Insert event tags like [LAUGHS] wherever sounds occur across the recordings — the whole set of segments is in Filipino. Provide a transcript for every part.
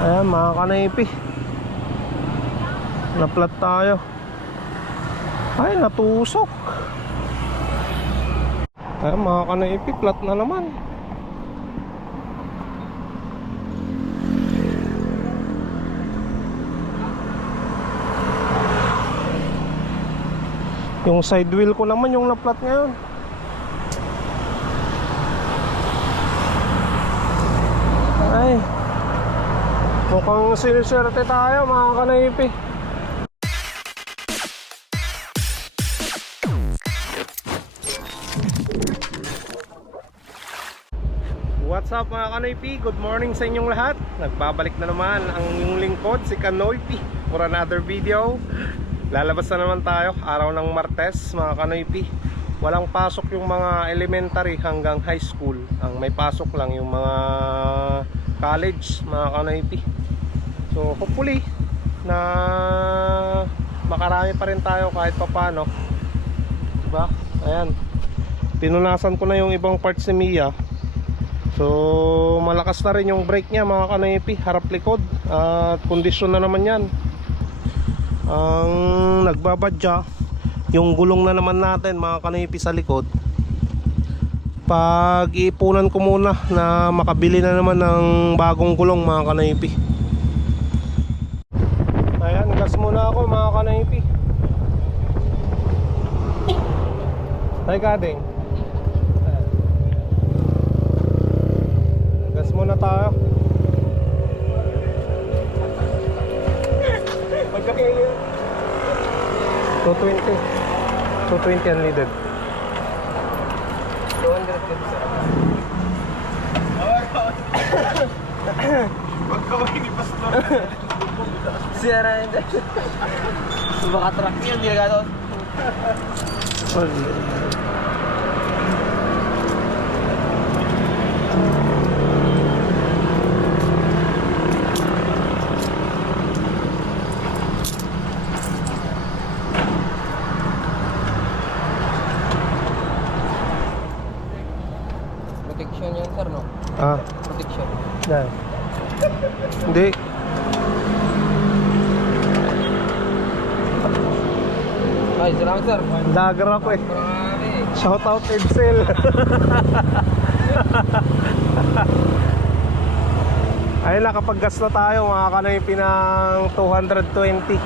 Ayan mga kanaypi. Naplat tayo. Ay natusok. Ayan mga kanaypi Plat na naman. Yung side wheel ko naman yung naplat ngayon Ay Mukhang siniswerte tayo mga kanaypi. What's up mga Kanoypi? Good morning sa inyong lahat. Nagbabalik na naman ang inyong lingkod si Kanoypi For another video. Lalabas na naman tayo Araw ng Martes mga Kanoypi Walang pasok yung mga elementary hanggang high school. Ang may pasok lang yung mga college mga Kanoypi So hopefully na makarami pa rin tayo kahit papano. Diba? Ayan. Pinunasan ko na yung ibang parts ni Mia. So malakas na rin yung brake niya mga kanayipi Harap likod. At kondisyon na naman yan. Ang nagbabadya Yung gulong na naman natin mga kanayipi sa likod. Pag iipunan ko muna Na makabili na naman ng bagong gulong mga kanayipi Gas muna ako mga kanayipi Hi Kading Gas muna tayo. Magkakili. 220. 220 unleaded. 200 Magkaway ni Pastor. Sira yun dyan. Baka truck yun, hindi na gano'n. Protection yun, sir, no? Ah, Protection. yan. Hindi. Ay, Lager ako eh. Shout out Edsel. [LAUGHS] Ayun, nakapag-gas na tayo mga kanaypi ng 220.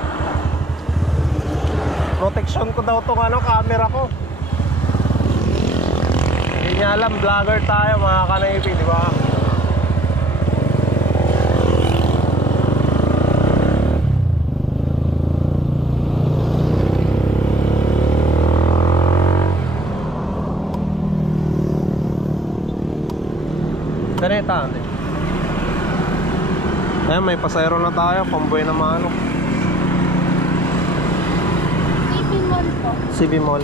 Protection ko daw tong ano, camera ko. Hindi niya alam, vlogger tayo mga kanaypi, di ba? Ganita, ate. Ayun, may pasayro na tayo, pamboy na mano. CP Mall po. CB Mall.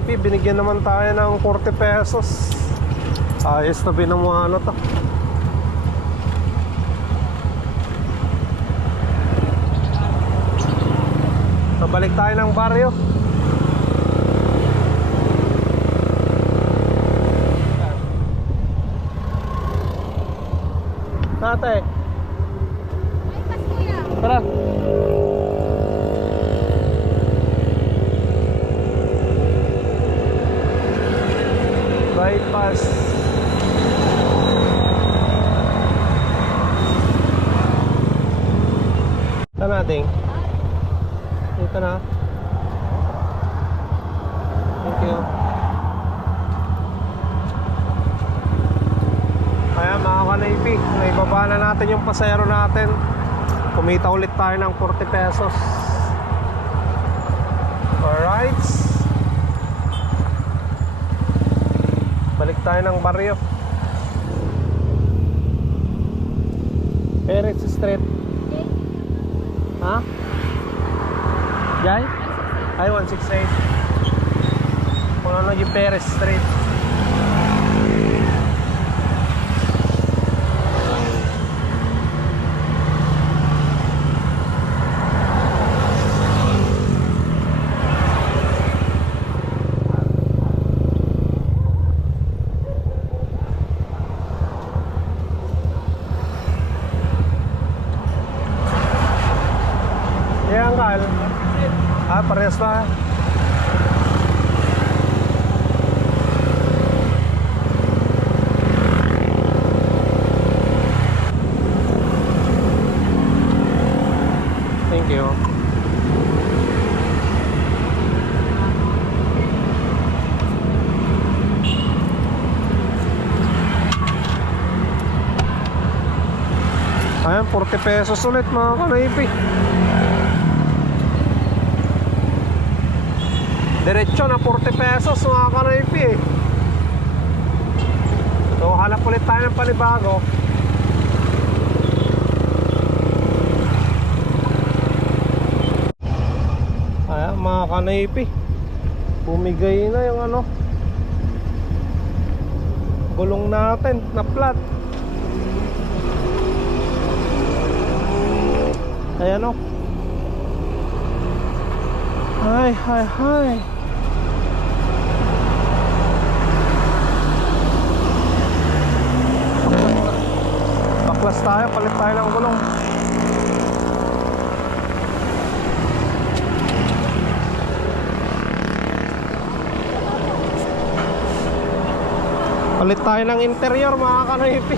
180 binigyan naman tayo ng 40 pesos. Ayos na binamuhan na ah. to so balik tayo ng baryo. Natin yung pasero natin. Kumita ulit tayo ng 40 pesos. Alright. Balik tayo ng baryo. Perez Street. Ha? Jai? Ay, 168. Kung ano yung Perez Street. Yan, Kal. Na. Thank you. Ayan, 40 pesos ulit mga kanaypi. Diretso na 40 pesos mga kanaypi eh. So hanap ulit tayo ng panibago. Ayan mga kanaypi. Bumigay na yung ano. Gulong natin na flat. Ayan o. Ay, ay, ay. Baklas tayo, palit tayo ng gulong. Palit tayo ng interior mga kanayipi.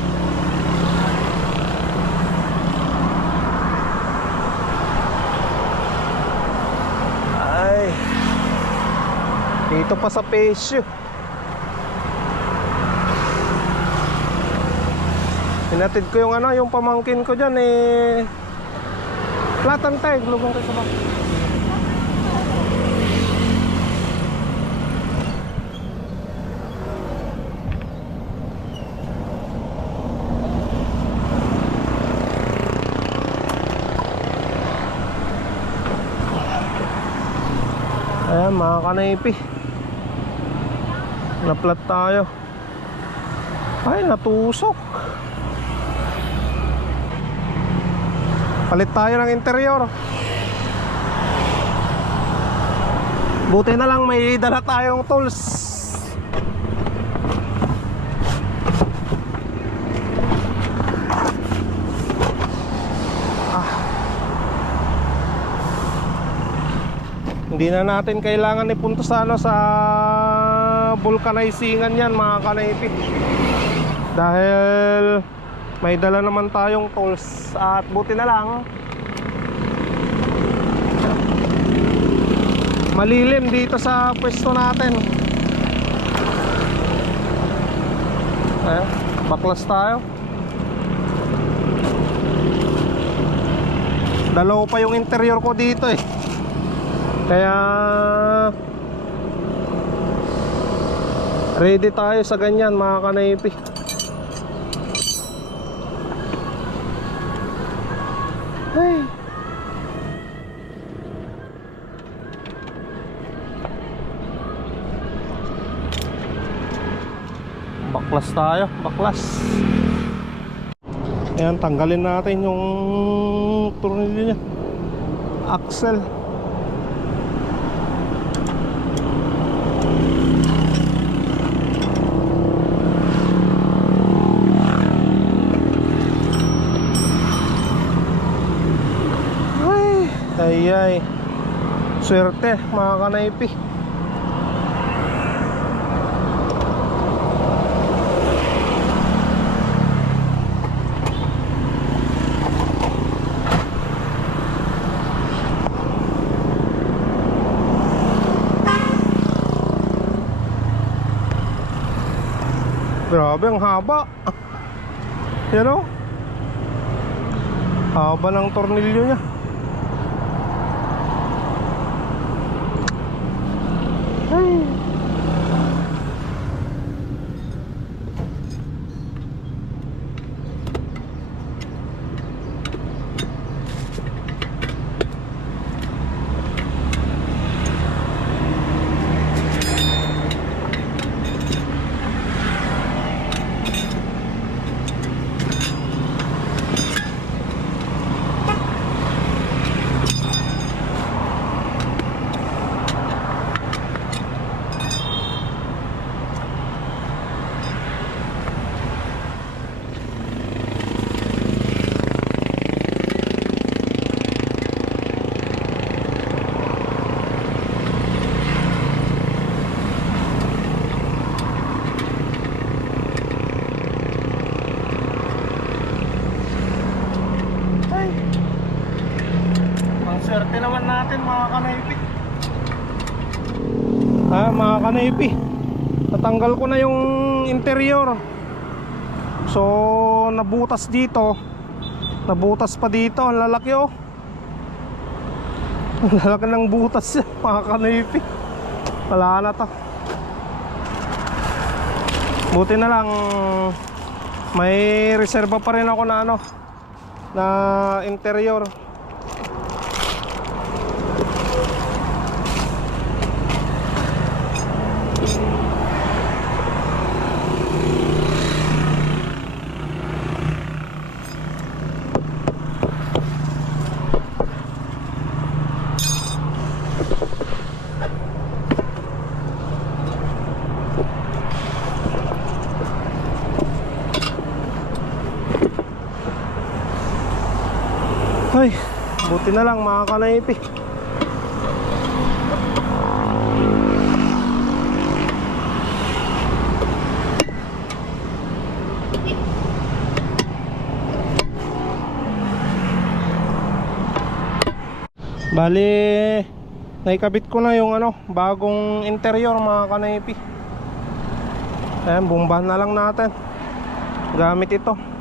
Ay. Dito pa sa Pesyo. Hinatid ko yung ano, yung pamangkin ko diyan eh. Platan tag, lubong kayo sa bak. Ayan mga kanaypi Naplat tayo Ay natusok Palit tayo ng interior. Buti na lang may dala tayong tools. Hindi na natin kailangan ipunta sa ano sa vulcanizingan yan mga kanaypi. Dahil may dala naman tayong tools at buti na lang malilim dito sa pwesto natin. Ayan, baklas tayo. Dalaw pa yung interior ko dito eh. Kaya ready tayo sa ganyan mga kanaypi. Baklas tayo, baklas. Ayan, tanggalin natin yung tornilyo niya. Axle. Ay, ay. Swerte, mga kanaypi. Grabe, ang haba. Yan o. Haba ng tornilyo niya. Ay. Ang swerte naman natin mga kanaypi. Ah, kanaypi. Natanggal ko na yung interior. So, nabutas dito. Nabutas pa dito. Ang lalaki oh. Ang lalaki ng butas [LAUGHS] mga kanaypi. Wala na to. Buti na lang may reserva pa rin ako na ano na interior Ay, buti na lang mga kanaypi. Bali, naikabit ko na yung ano, bagong interior mga kanaypi. Ayan, bumbahan na lang natin. Gamit ito.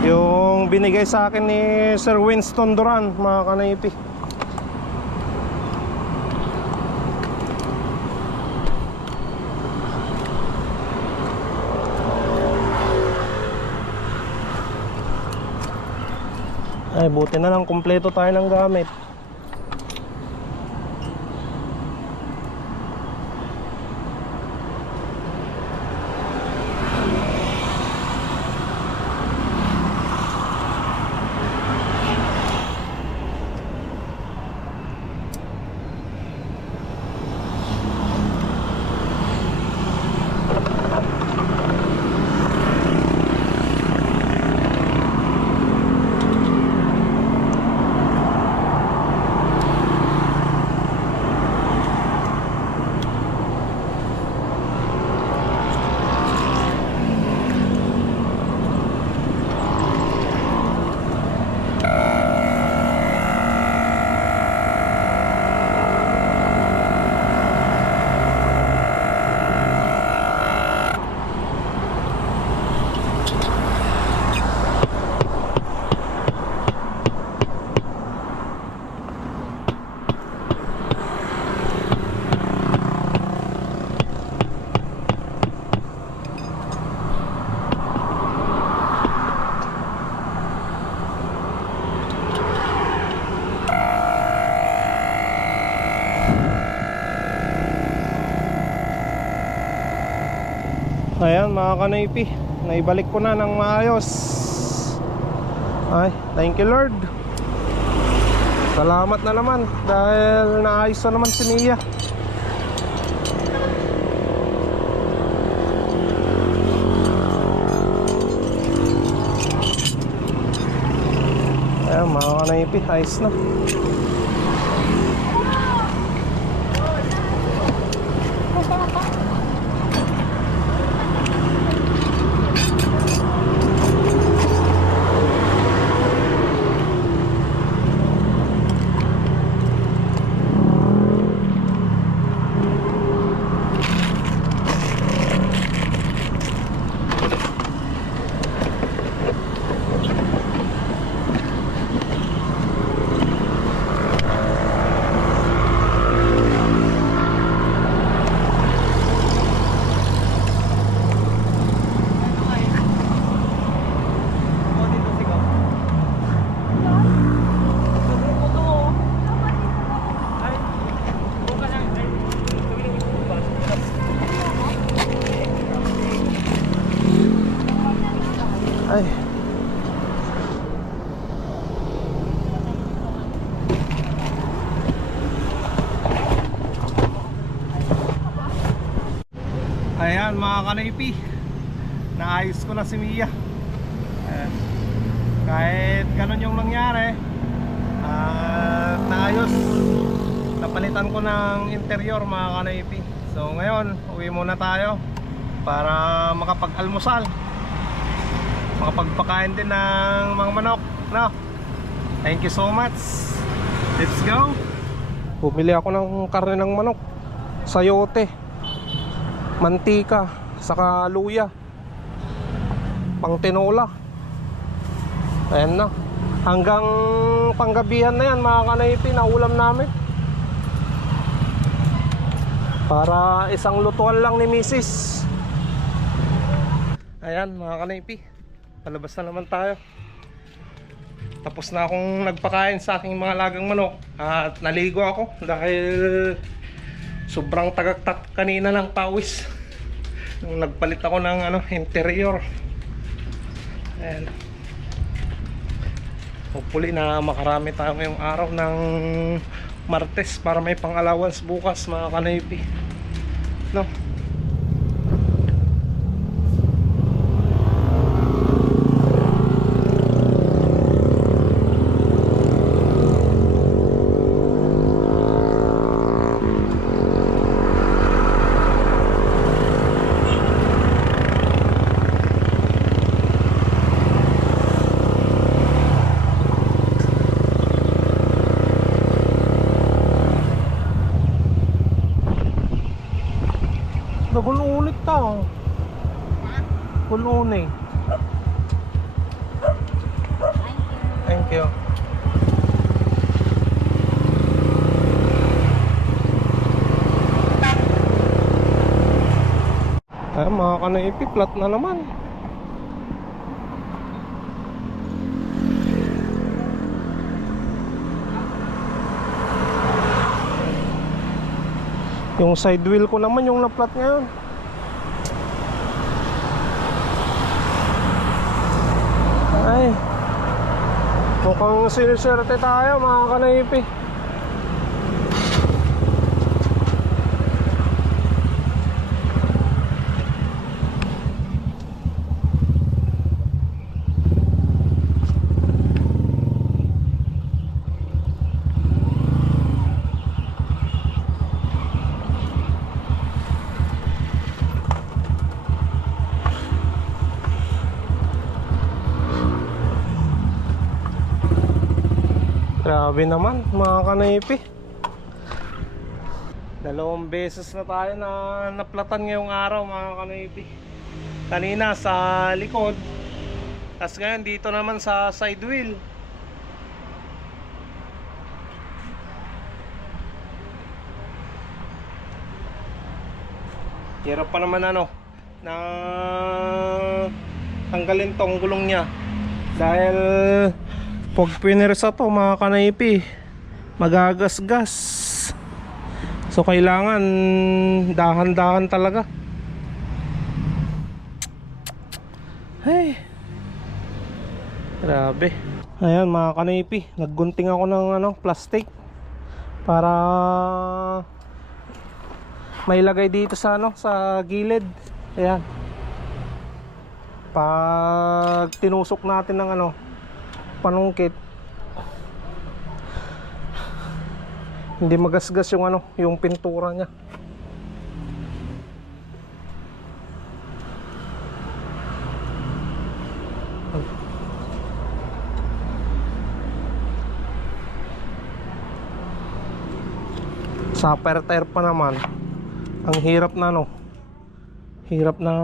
Yung binigay sa akin ni Sir Winston Duran, mga kanaypi. Ay, buti na lang kumpleto tayo ng gamit. Ayan mga kanaypi Naibalik ko na ng maayos. Ay, thank you Lord. Salamat na naman Dahil naayos na naman si Mia. Ayan mga kanaypi Ayos na Ayan mga kanaypi. Naayos ko na si Mia. Ayan. Kahit ganun yung nangyari At naayos. Napalitan ko ng interior mga kanaypi. So ngayon uwi muna tayo Para makapag-almusal. Makapagpakain din ng mga manok no? Thank you so much. Let's go. Bumili ako ng karne ng manok. Sayote Mantika Saka luya. Pang tinola. Ayan na. Hanggang panggabihan na yan mga kanaypi na ulam namin. Para isang lutuan lang ni Mrs. Ayan mga kanaypi. Palabas na naman tayo. Tapos na akong nagpakain sa aking mga lagang manok. At naligo ako dahil Sobrang tagaktak kanina ng pawis. Nung nagpalit ako ng ano, interior. Ayan. Hopefully na makarami tayo ngayong araw ng Martes para may pang allowance bukas mga kanaypi. No? Nagulo ulit tao. Kulone. Thank you. Ay, mga kanaipi, flat na naman. Yung side wheel ko naman yung na-flat ngayon. Ay. Mukhang siniswerte tayo mga kanaipi. Grabe naman mga kanaypi. Dalawang beses na tayo na naplatan ngayong araw mga kanaypi. Kanina sa likod Tapos ngayon dito naman sa side wheel. Hirap pa naman ano na tanggalin tong gulong niya. Dahil pag pinirsa to mga kanaypi magagasgas. So kailangan dahan-dahan talaga. Ay grabe. Ayan mga kanaypi naggunting ako ng ano plastic para may lagay dito sa ano sa gilid. Ayan. Pag tinusok natin ng ano panungkit. Hindi magasgas yung ano yung pintura niya. Sa tire pa naman ang hirap na no hirap na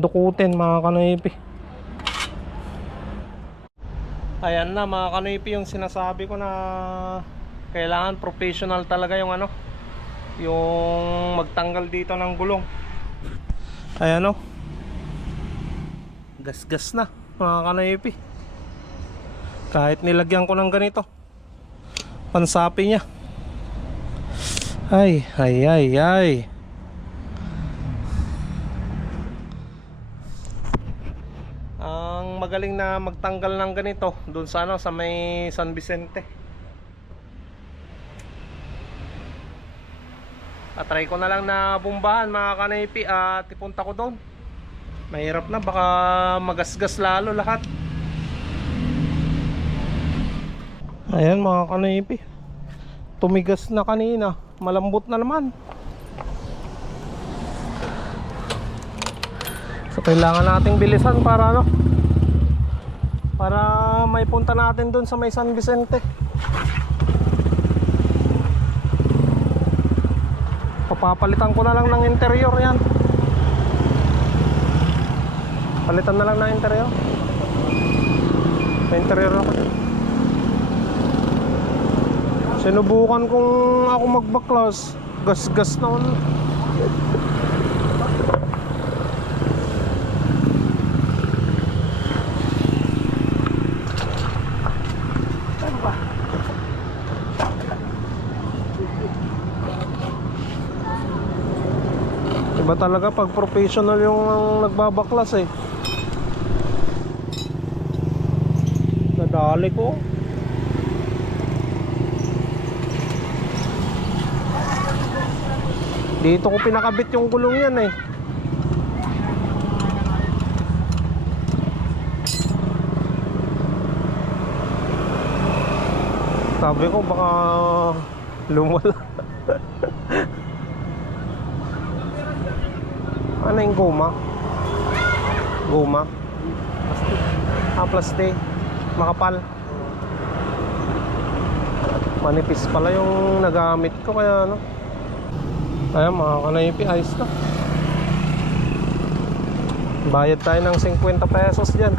dukutin mga kanoypi ayan na mga kanoypi yung sinasabi ko na kailangan professional talaga yung ano yung magtanggal dito ng gulong. Ayan no gasgas na mga kanoypi kahit nilagyan ko ng ganito pansapi niya. Ay ay ay ay ang magaling na magtanggal ng ganito doon sa ano sa may San Vicente Atry ko na lang na bumbahan mga kanaypi at ipunta ko doon. Mahirap na baka magasgas lalo lahat. Ayan mga kanaypi. Tumigas na kanina. Malambot na naman. So kailangan nating bilisan para ano? Para may punta natin doon sa may San Vicente. Papapalitan ko na lang ng interior yan. Palitan na lang ng interior. May interior ako. Sinubukan kong ako magbaklas. Gas-gas na wala. Talaga pag professional yung nagbabaklas eh. Nadali ko. Dito ko pinakabit yung gulong yan eh. Sabi ko baka [LAUGHS] lumala. Ano yung goma? Goma? Ah, plastic. Makapal. Manipis pala yung nagamit ko kaya ano. Ayan mga kanaypi, ayos na. Bayad tayo ng 50 pesos dyan.